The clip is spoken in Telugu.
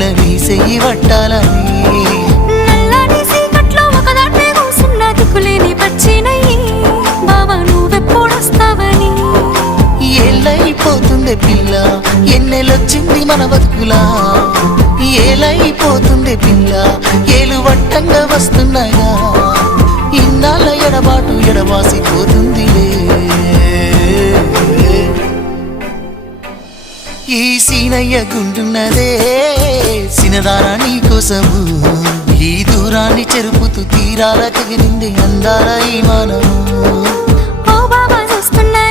పిల్ల నీ చెయ్యి పట్టాలని నల్లని సీకట్లో ఒకదాన్నే కూసున్న దిక్కులేని పచ్చినయ్యి బావా నువ్వెప్పుడొస్తావని ఏళ్ళైపోతుండే పిల్ల ఎన్నెలొచ్చింది మన బతుకులా ఏలైపోతుండే పిల్ల ఏలు వట్టంగా వస్తున్నాయా ఇన్నాళ్ళ ఎడబాటు ఎడవాసిపోతుందిలే ఈ సీనయ్య గుంటున్నదే సినదారా నీ కోసము ఈ దూరాన్ని చెరుపుతూ తీరాల తెగిరింది అందాల ఈ మానము ఓ బాబా చూస్తున్నా